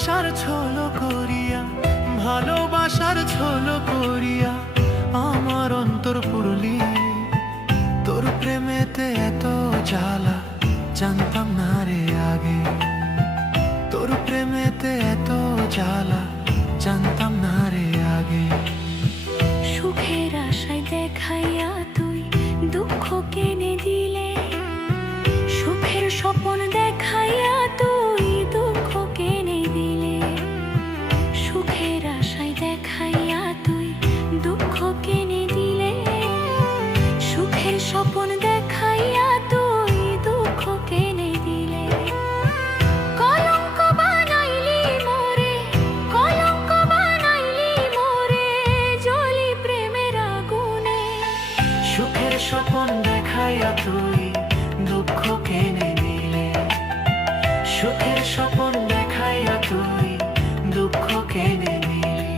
ভালোবাসার ছলো করিয়া, ভালোবাসার ছলো করিয়া আমার অন্তর পুরলি। তোর প্রেমেতে এত জ্বালা জানতাম না রে আগে, তোর প্রেমেতে এত জ্বালা জানতাম না রে আগে। সুখের আশায় দেখাইয়া তুই দুঃখ কেনে দিলে, সুখের স্বপ্ন দেখাইয়া তুই দুঃখ কেনে দিলে, সুখের আশায় দেখাইয়া তুই দুঃখ কেনে দিলে, সুখের স্বপ্ন দেখাইয়া তুই দুঃখ কেনে দিলে। কলঙ্ক বানাইলি মোরে, কলঙ্ক বানাইলি মোরে, জ্বলি প্রেমের আগুনে। সুখের স্বপ্ন দেখাইয়া তুই দুঃখ কেনে দিলে, সুখের স্বপ্ন দেখাইয়া তুই দুঃখ কেনে দিলে।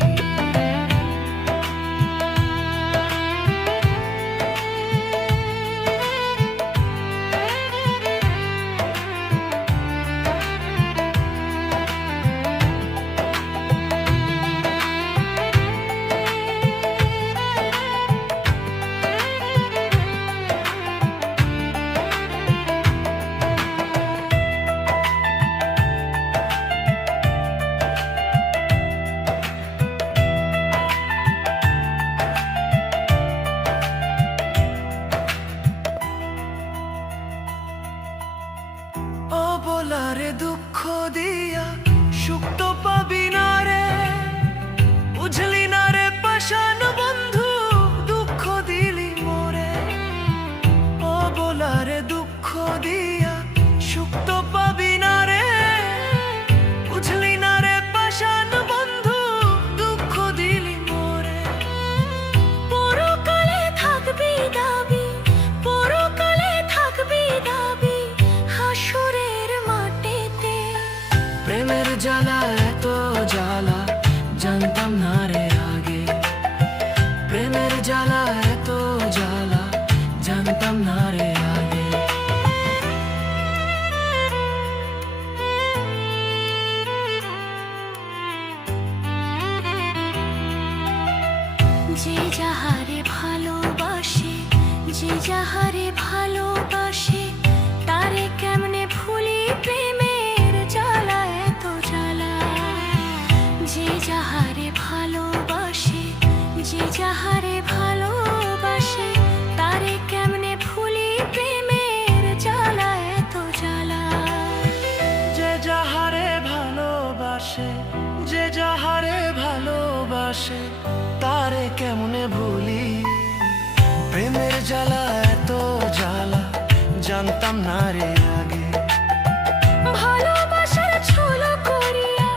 বলারে দুঃখ দিয়া সুখ তো পাবি না রে, বুঝলি না রে পাষাণ বন্ধু দুঃখ দিলি মোরে। ও বলারে দুঃখ দিয়া সুখ তো পাবি না রে, বুঝলি না রে পাষাণ বন্ধু দুঃখ দিলি মোরে। পরকালে থাকবি দাবি, পরকালে থাকবি দাবি হাসরের মাটিতে। প্রেমের জ্বালা এত জ্বালা জানতাম না রে আগে, প্রেমের জ্বালা এত জ্বালা জানতাম না রে আগে। যে যাহারে ভালোবাসে, যে যাহারে ভালোবাসে, তারে কেমনে ভুলি প্রেমের জ্বালা এত জ্বালা। যে যাহারে ভালোবাসে, যে যাহারে ভালোবাসে, তারে কেমনে ভুলি প্রেমের জ্বালা এত জ্বালা। যে যাহারে ভালোবাসে, যে যাহারে ভালোবাসে, তারে কেমনে ভুলি, প্রেমের জ্বালা এত জ্বালা জানতাম না রে আগে। ভালোবাসার ছলো করিয়া,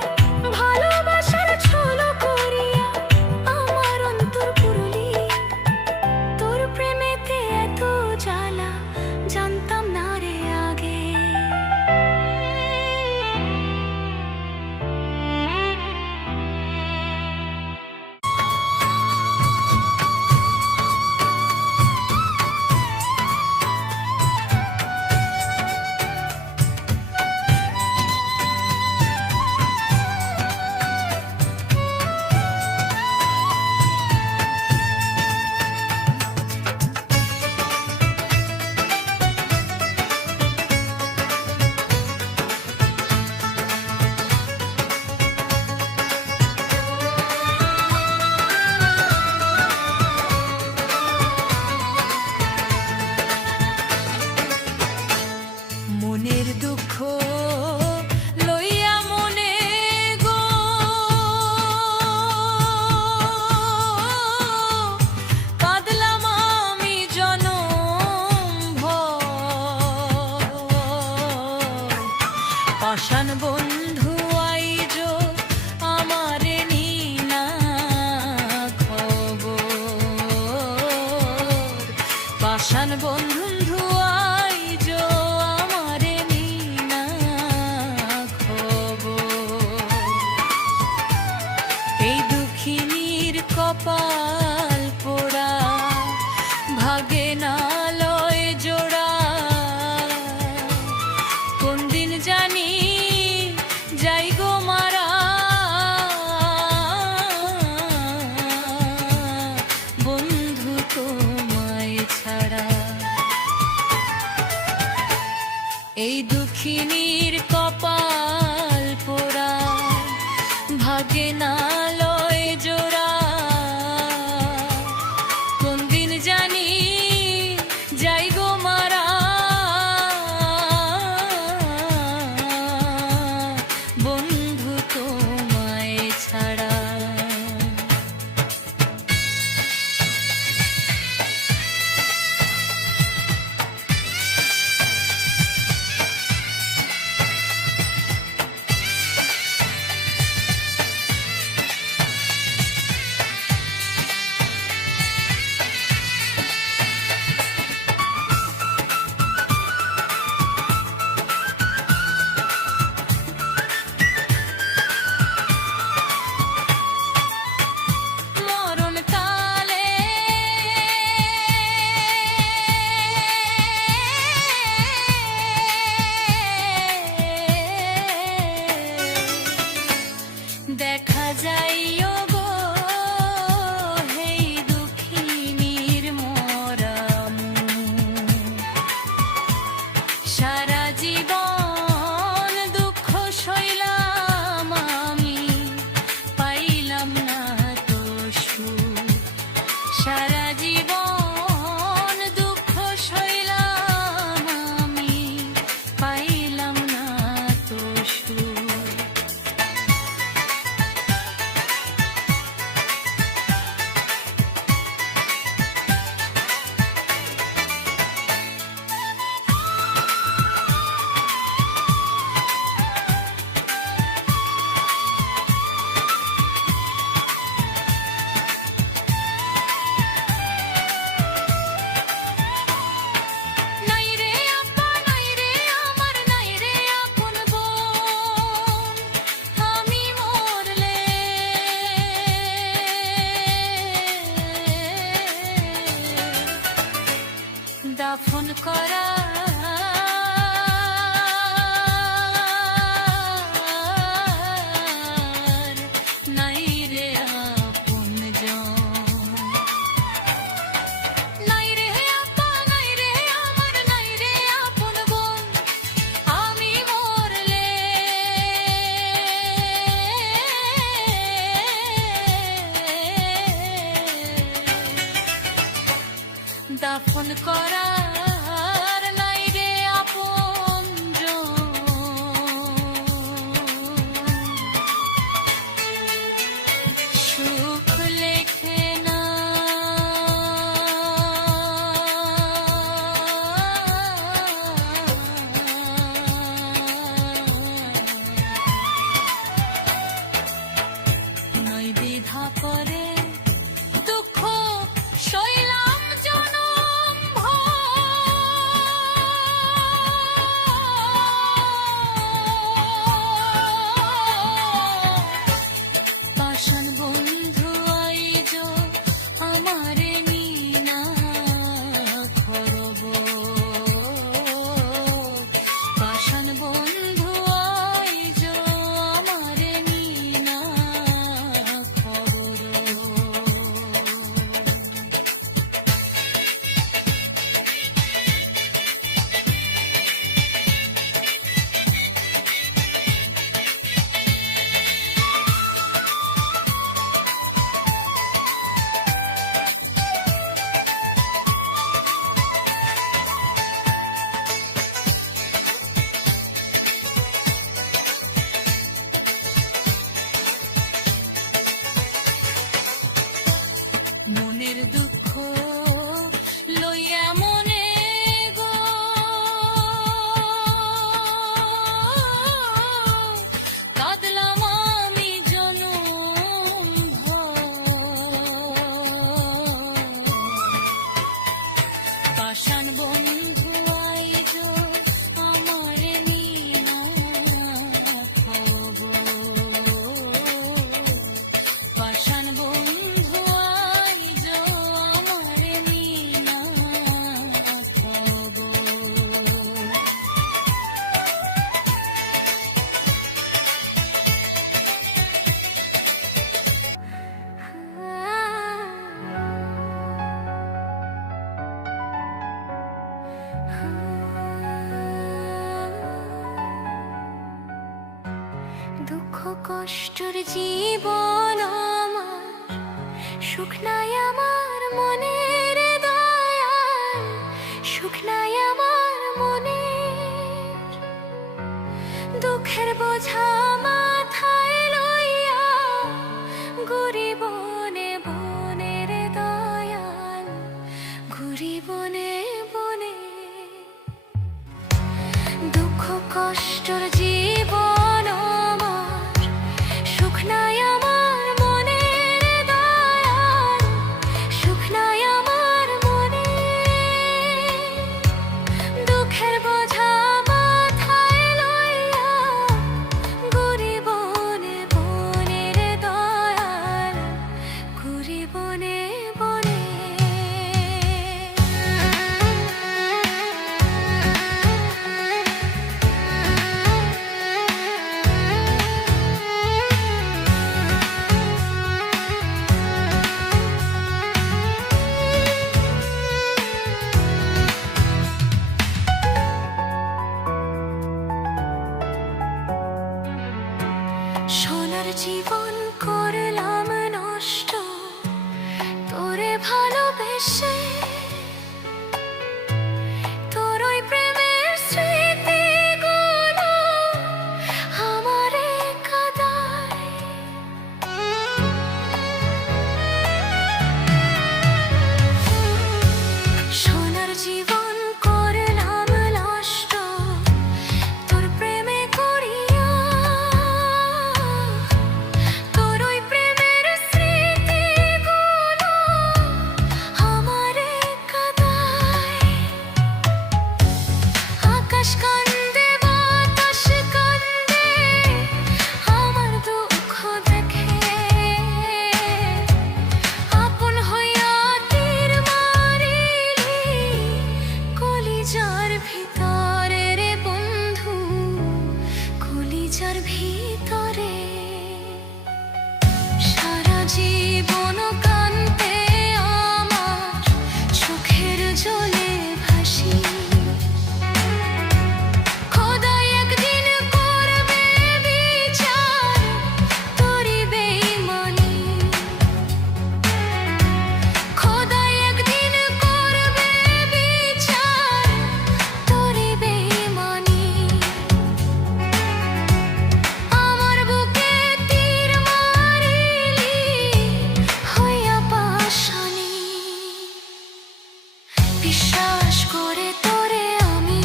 ভালোবাসার ছলো করিয়া আমার অন্তর পুরলি। তোর প্রেমেতে এত জ্বালা জানতাম না রে আগে। মনের দুঃখ লইয়া মনে গো, কাঁদলাম আমি জনম ভর। পাষাণ বন্ধু আইজ আমারে নিনা খবর, পাষাণ বন্ধু আইজ আমারে নিনা খবর। এই দুঃখিনীর কপাল পোড়া, ভাগে না লয় জোড়া। কোন দিন জানি যাই গো মারা দুঃখিনীর কপাল পোড়া, ভাগে না লয় জোড়া। কোন দিন জানি যাই গো মারা, বন্ধু তোমায় ছাড়া। দেখা যাইও গো হেই দুঃখিনীর মরাম, সারা জীবন দুঃখ সইলাম আমি, পাইলাম না তো সুখ। সারা জীবন দুঃখ সইলাম আমি, পাইলাম না তো সুখ। দাফন করা নাই রে আপনজন, নাই রে আপা, নাই রে আমার, নাই রে আপন বোন। আমি মরলে দাফন করার নাই রে আপনজন। সুখ লেখে না নয় বিধা করে দুঃখ সইলাম জনম ভর। পাষাণ বন্ধু আইজ আমারে নিনা খরব, পাষাণ বন্ধু আইজ আমারে নিনা খবর। মনের দুঃখ লইয়া মনে গো কাঁদলাম আমি জনম ভর। পাষাণ বন্ধু আইজ আমারে নিনা খবর, পাষাণ বন্ধু আইজ আমারে নিনা কষ্টর জীবন আমার, সুখ নাই আমার মনের দয়াল, সুখ নাই আমার মনের। দুঃখের বোঝা মাথায় লইয়া ঘুরি বনে বনের দয়াল, ঘুরি বনে বনে। দুঃখ কষ্টর জীবন আমার, সুখ নাই আমার মনের দয়াল, সুখ নাই আমার মনে। দুঃখের বোঝা মাথায় লইয়া ঘুরি বনে বনের দয়াল, ঘুরি বনে বনে। সোনার জীবন করলাম নষ্ট তোরে ভালোবেসে, তোর ওই প্রেমের স্মৃতিগুলো আমারে কাঁদায়। সোনার জীবন করলাম নষ্ট তোর প্রেমে করিয়া, তোর ওই প্রেমের স্মৃতিগুলো আমারে কাঁদায়। আকাশ কান্দে বাতাস কান্দে আমার দুঃখ দেখে, আপন হইয়া তীর মারিলি কলিজার ভিতরে রে বন্ধু, কলিজার ভিতরে। সারা জীবন কান্তে আমার চোখের জলে ভাসি, খোদাই একদিন করবে বিচার তোরি বেঈমানি। খোদাই একদিন করবে বিচার তোরি বেঈমানি। আমার বুকে তীর মারিলি হইয়া পাশানি, বিশ্বাস করে তোরে আমি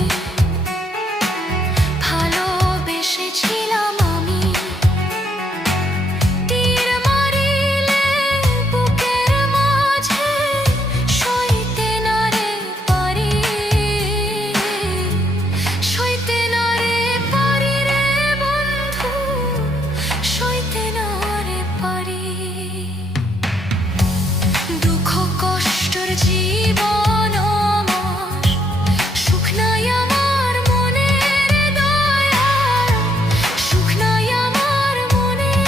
ভালোবেসেছিলাম আমি। তীর মারিলে বুকের মাঝে সইতে না রে পারি, সইতে না রে পারি রে বন্ধু, সইতে না রে পারি। দুঃখ কষ্টর জীবন আমার, সুখ নাই আমার মনের দয়াল, সুখ নাই আমার মনের।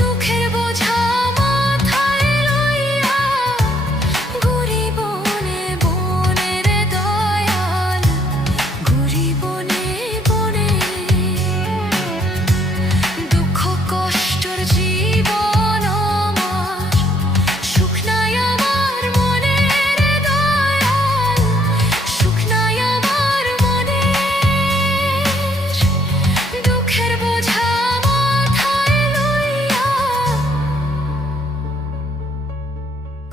দুঃখের বোঝা মাথায় লইয়া ঘুরি বনে বনের দয়াল, ঘুরি বনে বনে। দুঃখ কষ্টর জীবন আমার, সুখ নাই আমার মনের দয়াল, সুখ নাই আমার মনের। দুঃখের বোঝা মাথায় লইয়া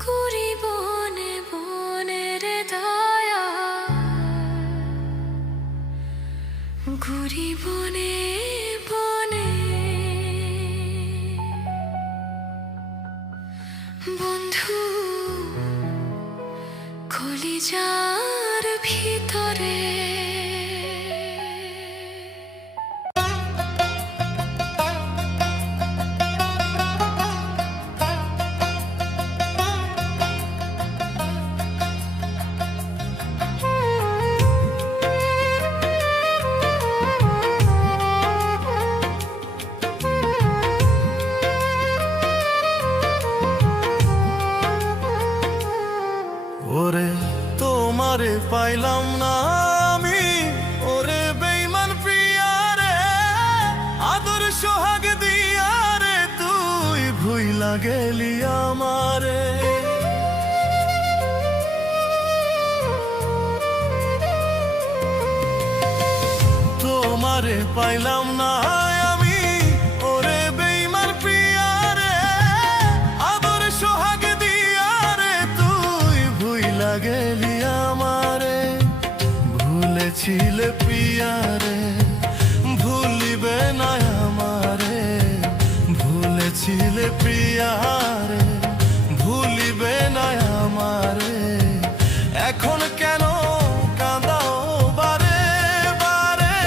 ঘুরি বনে বনের দয়াল, ঘুরি বনে বনে। বন্ধু কলিজার ভিতরে। ওরে তোমারে পাইলাম না আমি, ওরে বেঈমান প্রিয়া রে। ভুইলা গেলি আমারে। তোমারে পাইলাম না আমি, ওরে বেইমান প্রিয়ারে, আদর সোহাগ দিয়ারে তুই ভুইলা গেলি আমারে। ভুলেছিলে প্রিয়ারে, ভুলিবে না আমারে। ভুলেছিলে প্রিয়ারে, ভুলিবে না আমারে। এখন কেন কাঁদাও বারে বারে?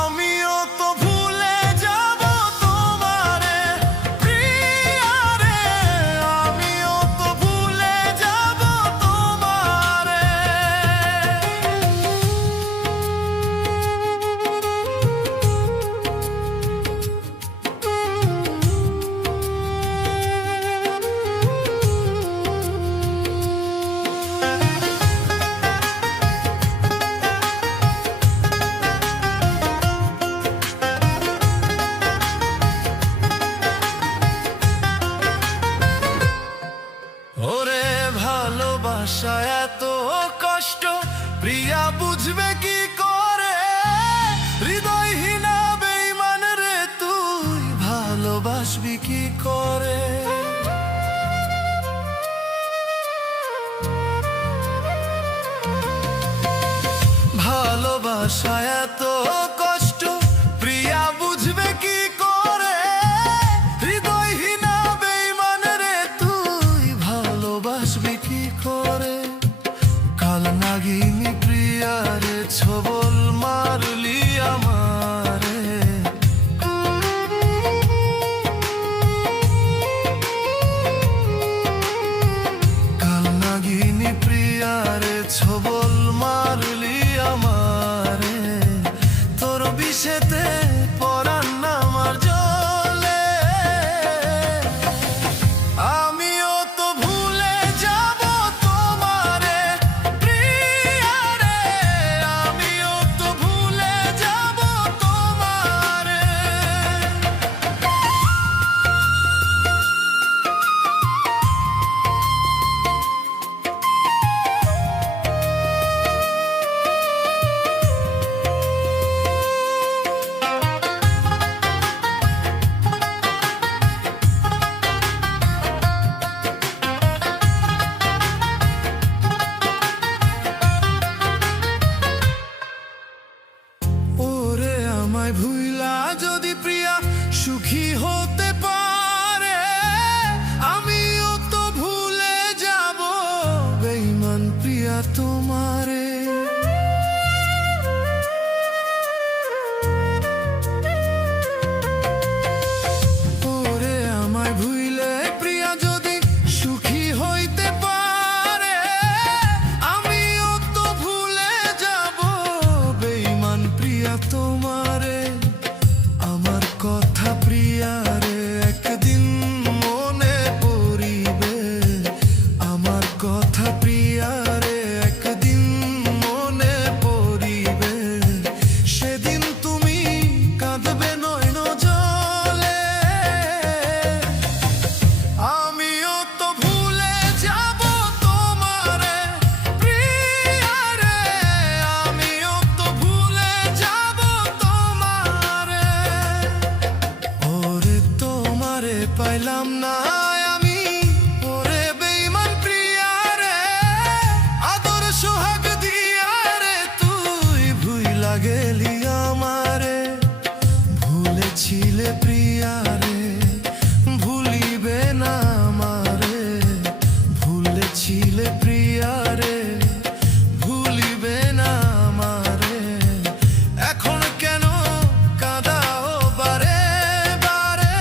আমিও তো ভুলে যাব তোমারে প্রিয়ারে, আমিও তো ভুলে যাব তোমারে। ওরে ভালোবাসা এত কষ্ট, প্রিয়া বুঝবে কি করে? হৃদয়হীনা বেঈমান রে তুই ভালোবাসবি কি করে? ভালোবাসা এত কষ্ট, প্রিয়া বুঝবে কি করে? হৃদয়হীনা বেঈমান রে তুই ভালোবাসবি কি করে? কাল নাগিনী প্রিয়ারে ছবল মারলি আমারে। কাল নাগিনী প্রিয়ারে ছবল মারলি আমারে। তোর বিষেতে পরাণ আমার জলে, আমিও তো ভুলে যাব তোমারে প্রিয়ারে, আমিও তো ভুলে যাব তোমারে। ওরে আমায় ভুইলা যদি প্রিয়া সুখী হতে পারে, আমিও তো ভুলে যাব বেঈমান প্রিয়া তোমারে। ওরে আমায় ভুইলে প্রিয়া যদি সুখী হইতে পারে, আমিও তো ভুলে যাব বেঈমান প্রিয়া তোমারে। আমার কথা প্রিয়ারে একদিন মনে পড়িবে, আমার কথা প্রিয়ারে একদিন মনে পড়িবে। সেদিন তুমি কাঁদবে নয়ন জলে, আমিও তো ভুলে যাব তোমারে প্রিয়ারে, আমিও তো ভুলে যাব তোমারে। ওরে তোমারে পাইলাম না আমি, ওরে বেঈমান প্রিয়ারে, আদর সোহাগ দিয়ারে তুই ভুইলা গেলি আমারে। ভুলেছিলে প্রিয়ারে, ভুলিবে না আমারে। ভুলেছিলে প্রিয়ারে, ভুলিবে না আমারে। এখন কেন কাঁদাও বারে বারে?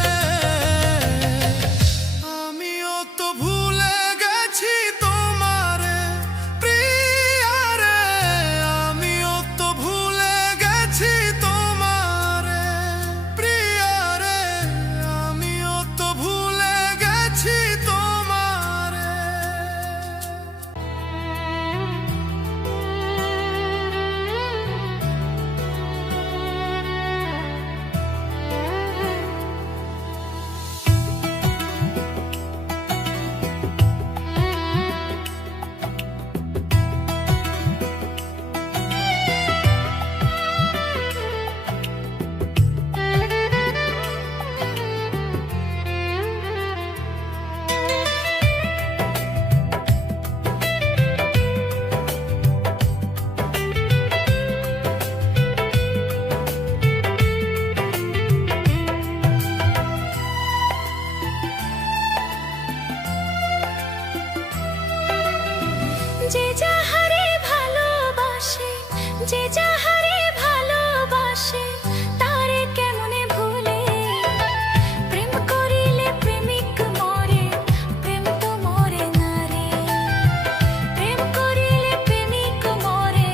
যে যাহারে ভালোবাসে, যে যাহারে ভালোবাসে, তারে কেমনে ভুলে। প্রেম করিলে প্রেমিক মরে, প্রেম তো মরে না রে। প্রেম করিলে প্রেমিক মরে,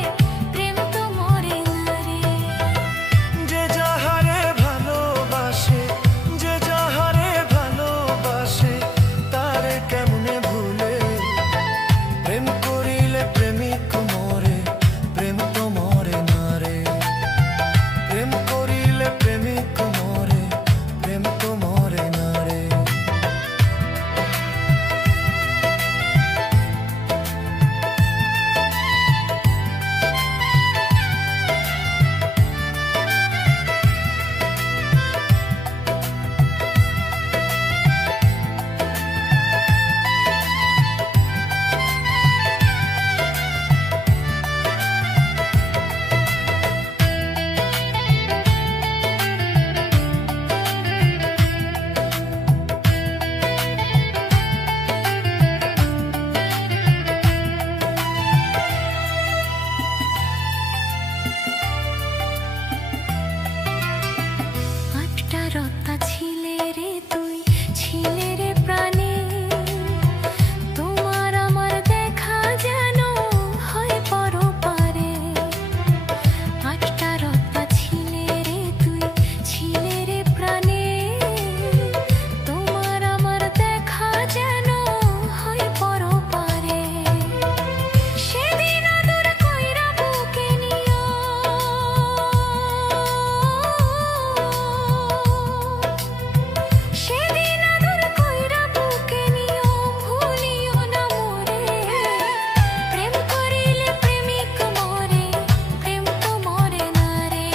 প্রেম তো মরে না রে। যে যাহারে ভালোবাসে, যে যাহারে ভালোবাসে, তারে কেমনে ভুলে। প্রেম করিলে প্রেমিক মরে, প্রেম তো মরে না রে। প্রেম করিলে প্রেমিক মরে, প্রেম তো মরে না রে। আটটা রত্তা ছিলে রে তুই, ছিলে রে প্রাণে। তোমার আমার দেখা যেন হয় পরপারে। আটটা রত্তা ছিলে রে তুই, ছিলে রে প্রাণে। তোমার আমার দেখা যেন হয় পরপারে। সেদিন আদর কইরা বুকে নিও, সেদিন আদর কইরা বুকে নিও, ভুলিও না মোরে। প্রেম করিলে প্রেমিক মরে, প্রেম তো মরে না রে।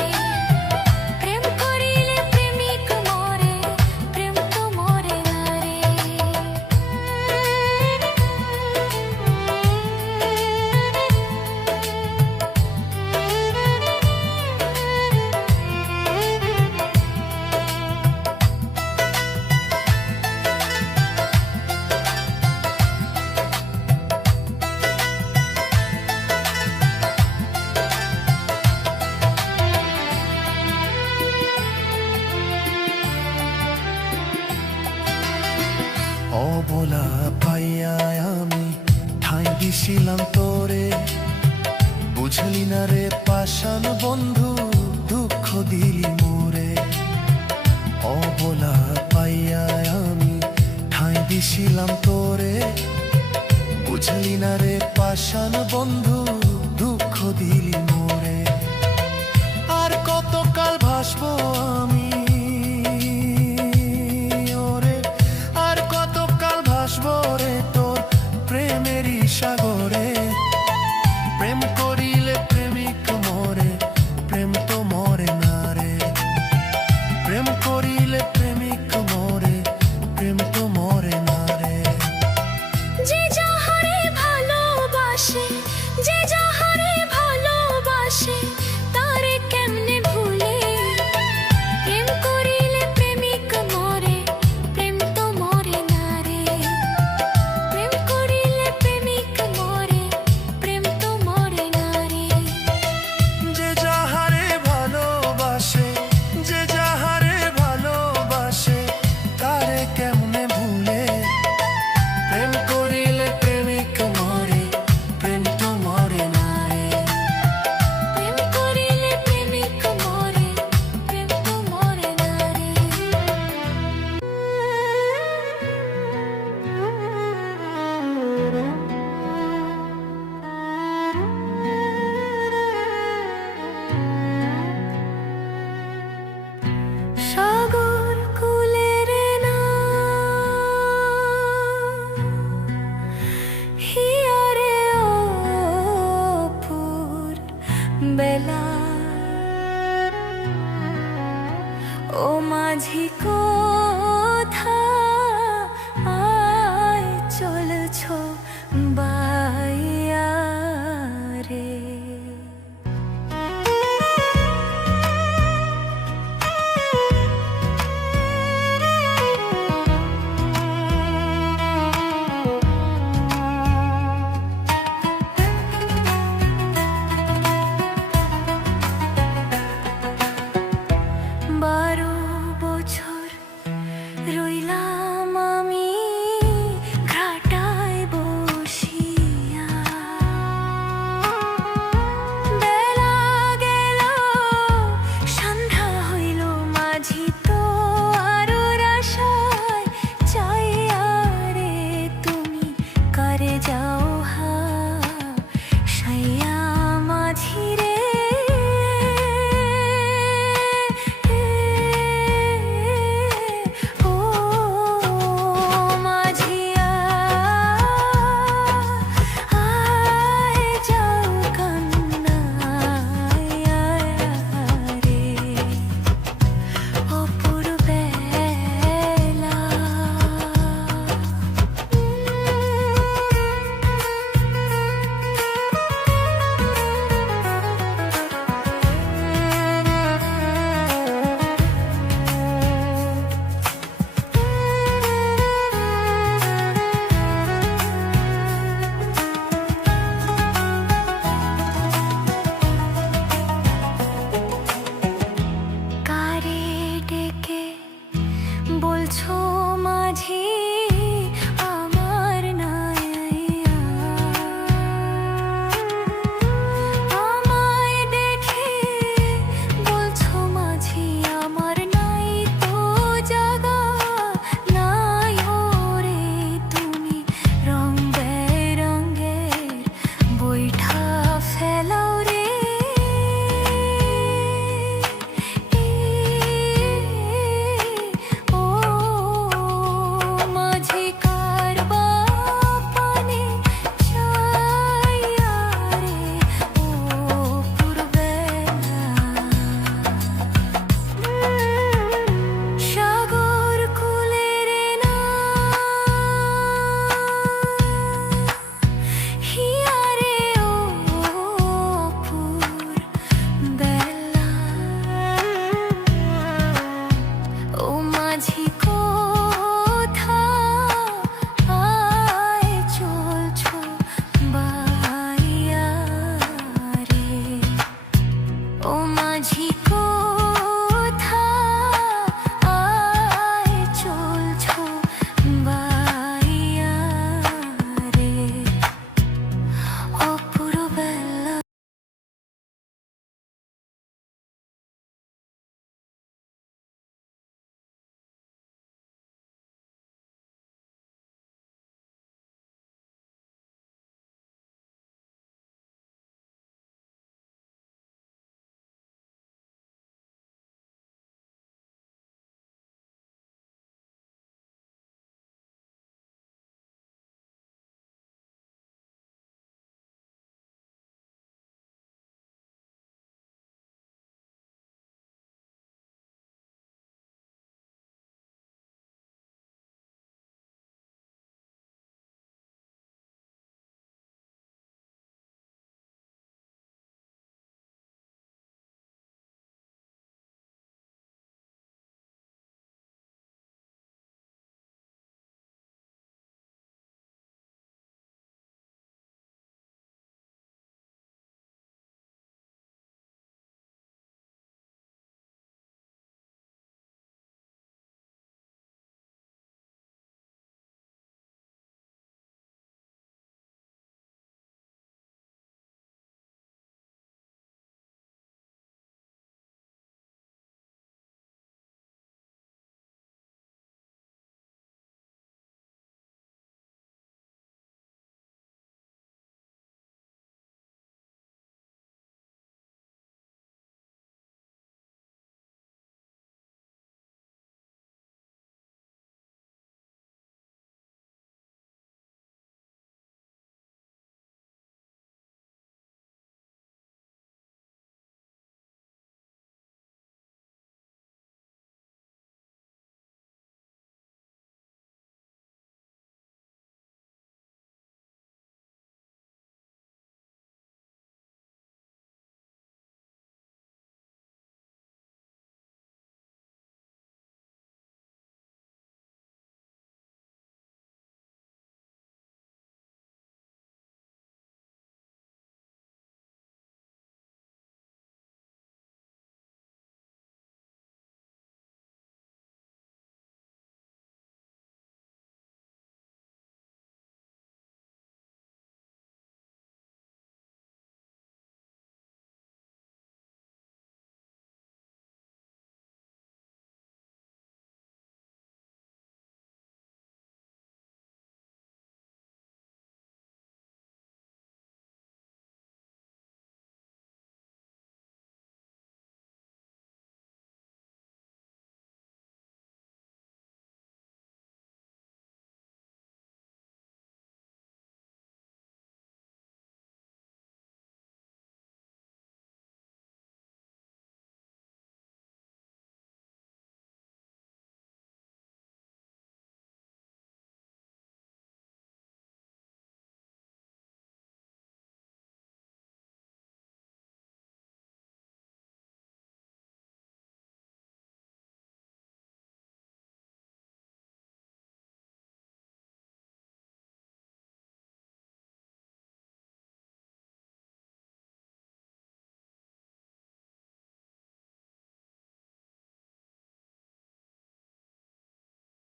প্রেম করিলে প্রেমিক মরে, প্রেম তো মরে না রে। অবলা পাইয়া আমি ঠাঁই দিছিলাম তোরে। বুঝলি না রে পাষাণ বন্ধু, দুঃখ দিলি মোরে। অবলা পাইয়া আমি ঠাঁই দিছিলাম তোরে। বুঝলি না রে পাষাণ বন্ধু, দুঃখ দিলি মোরে। আর কতকাল ভাসবো আমি